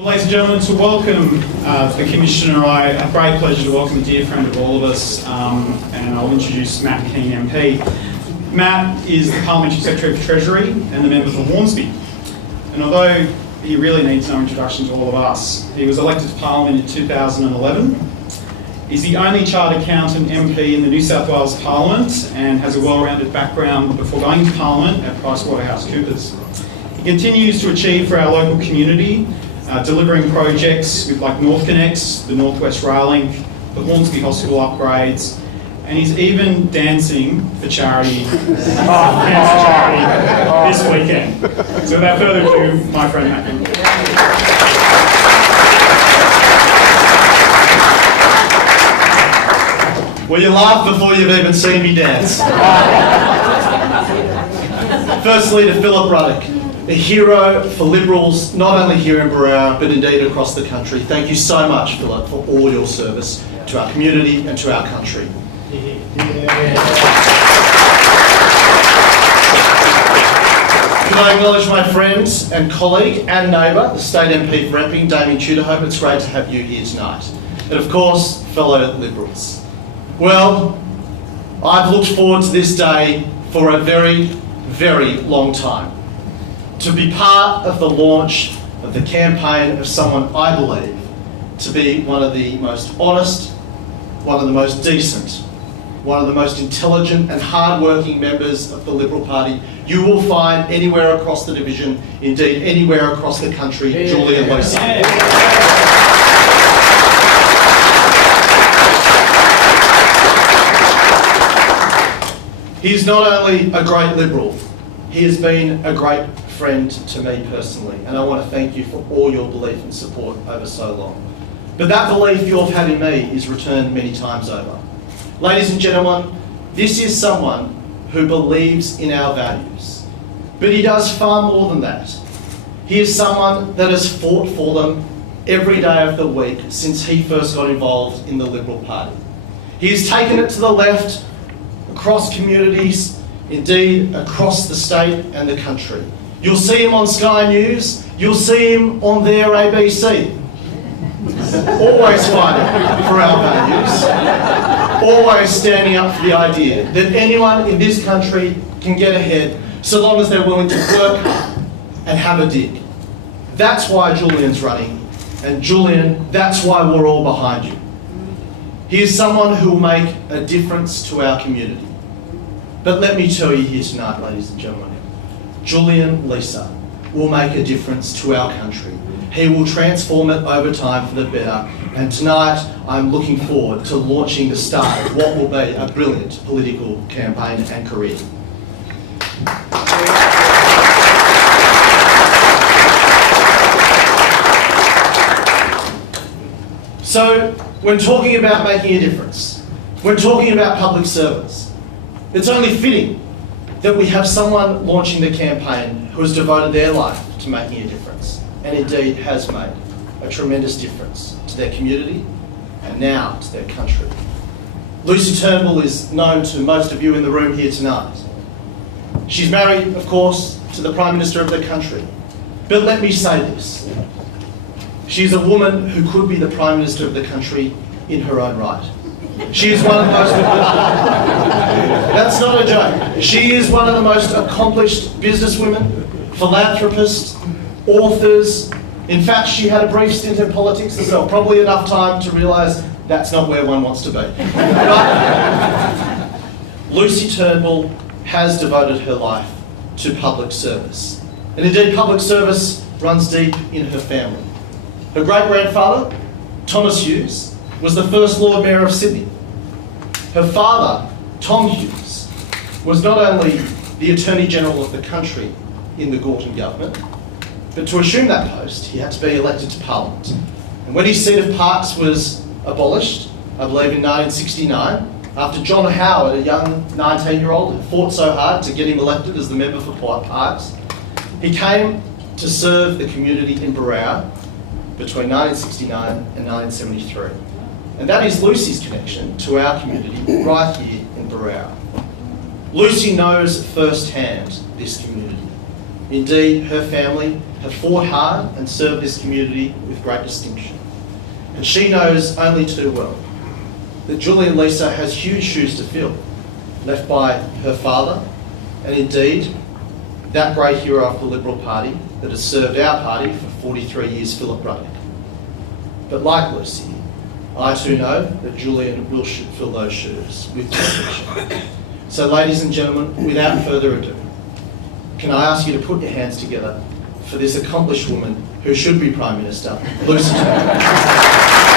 Ladies and gentlemen, to welcome the Commissioner, a great pleasure to welcome a dear friend of all of us, and I'll introduce Matt Kean MP. Matt is the Parliamentary Secretary for Treasury and the member for Hornsby. And although he really needs no introduction to all of us, he was elected to Parliament in 2011. He's the only chartered accountant MP in the New South Wales Parliament and has a well-rounded background before going to Parliament at PricewaterhouseCoopers. He continues to achieve for our local community, delivering projects with like North Connects, the Northwest Rail Link, the Hornsby Hospital upgrades, and he's even dancing for charity, this weekend. So without further ado, my friend Matt. Well, you laugh before you've even seen me dance. Firstly, to Philip Ruddock, a hero for Liberals, not only here in Barara, but indeed across the country. Thank you so much, Philip, for all your service to our community and to our country. Can I acknowledge my friend and colleague and neighbour, the State MP for Epping, Damien Tudorhope. It's great to have you here tonight. And of course, fellow Liberals. Well, I've looked forward to this day for a very, very long time. To be part of the launch of the campaign of someone I believe to be one of the most honest, one of the most decent, one of the most intelligent and hard-working members of the Liberal Party you will find anywhere across the division, indeed anywhere across the country, Julian Leeser. He's not only a great Liberal, he has been a great friend to me personally, and I want to thank you for all your belief and support over so long. But that belief you've had in me is returned many times over. Ladies and gentlemen, this is someone who believes in our values, but he does far more than that. He is someone that has fought for them every day of the week since he first got involved in the Liberal Party. He has taken it to the left, across communities, indeed across the state and the country. You'll see him on Sky News, you'll see him on their ABC. Always fighting for our values, always standing up for the idea that anyone in this country can get ahead so long as they're willing to work and have a dig. That's why Julian's running, and Julian, that's why we're all behind you. He is someone who will make a difference to our community. But let me tell you here tonight, ladies and gentlemen, Julian Leeser will make a difference to our country. He will transform it over time for the better. And tonight, I'm looking forward to launching the start of what will be a brilliant political campaign and career. So, when talking about making a difference, when talking about public service, it's only fitting that we have someone launching the campaign who has devoted their life to making a difference, and indeed has made a tremendous difference to their community and now to their country. Lucy Turnbull is known to most of you in the room here tonight. She's married, of course, to the Prime Minister of the country. But let me say this. She's a woman who could be the Prime Minister of the country in her own right. She is one of the most... That's not a joke. She is one of the most accomplished businesswomen, philanthropists, authors. In fact, she had a brief stint in politics as well. Probably enough time to realise that's not where one wants to be. But Lucy Turnbull has devoted her life to public service. And indeed, public service runs deep in her family. Her great-grandfather, Thomas Hughes, was the first Lord Mayor of Sydney. Her father, Tom Hughes, was not only the Attorney General of the country in the Gorton government, but to assume that post, he had to be elected to Parliament. And when his seat of Parkes was abolished, I believe in 1969, after John Howard, a young 19-year-old, had fought so hard to get him elected as the member for Parkes, he came to serve the community in Barara between 1969 and 1973. And that is Lucy's connection to our community right here in Barara. Lucy knows firsthand this community. Indeed, her family have fought hard and served this community with great distinction. And she knows only too well that Julian Leeser has huge shoes to fill, left by her father, and indeed, that great hero of the Liberal Party that has served our party for 43 years, Philip Ruddock. But like Lucy, I too know that Julian will fill those shoes with distinction. So ladies and gentlemen, without further ado, can I ask you to put your hands together for this accomplished woman who should be Prime Minister, Lucy Turnbull.